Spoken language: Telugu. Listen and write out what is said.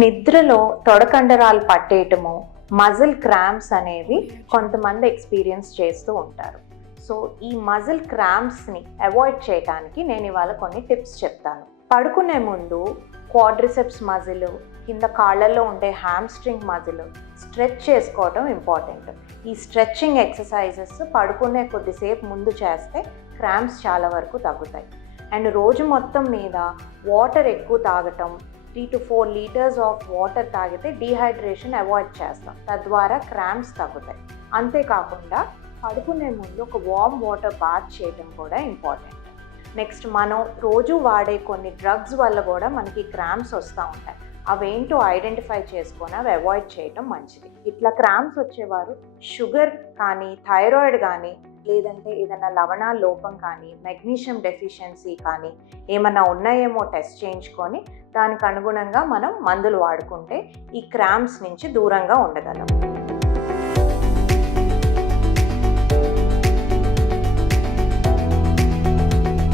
నిద్రలో తొడకండరాలు పట్టేయటము, మజిల్ క్రాంప్స్ అనేవి కొంతమంది ఎక్స్పీరియన్స్ చేస్తూ ఉంటారు. సో ఈ మజిల్ క్రాంప్స్ని అవాయిడ్ చేయడానికి నేను ఇవాళ కొన్ని టిప్స్ చెప్తాను. పడుకునే ముందు క్వాడ్రిసెప్స్ మజిల్, కింద కాళ్ళల్లో ఉండే హ్యామ్స్ట్రింగ్ మజిల్ స్ట్రెచ్ చేసుకోవడం ఇంపార్టెంట్. ఈ స్ట్రెచ్చింగ్ ఎక్సర్సైజెస్ పడుకునే కొద్దిసేపు ముందు చేస్తే క్రాంప్స్ చాలా వరకు తగ్గుతాయి. అండ్ రోజు మొత్తం మీద వాటర్ ఎక్కువ తాగటం, 3 to 4 లీటర్స్ ఆఫ్ వాటర్ తాగితే డీహైడ్రేషన్ అవాయిడ్ చేస్తాం, తద్వారా క్రాంప్స్ తగ్గుతాయి. అంతేకాకుండా పడుకునే ముందు ఒక వార్మ్ వాటర్ బాత్ చేయడం కూడా ఇంపార్టెంట్. నెక్స్ట్, మనం రోజు వాడే కొన్ని డ్రగ్స్ వల్ల కూడా మనకి క్రాంప్స్ వస్తూ ఉంటాయి. అవేంటో ఐడెంటిఫై చేసుకొని అవి అవాయిడ్ చేయడం మంచిది. ఇట్లా క్రాంప్స్ వచ్చేవారు షుగర్ కానీ, థైరాయిడ్ కానీ, లేదంటే ఏదైనా లవణాల లోపం కానీ, మెగ్నీషియం డెఫిషియన్సీ కానీ ఏమన్నా ఉన్నాయేమో టెస్ట్ చేయించుకొని దానికి అనుగుణంగా మనం మందులు వాడుకుంటే ఈ క్రాంప్స్ నుంచి దూరంగా ఉండగలం.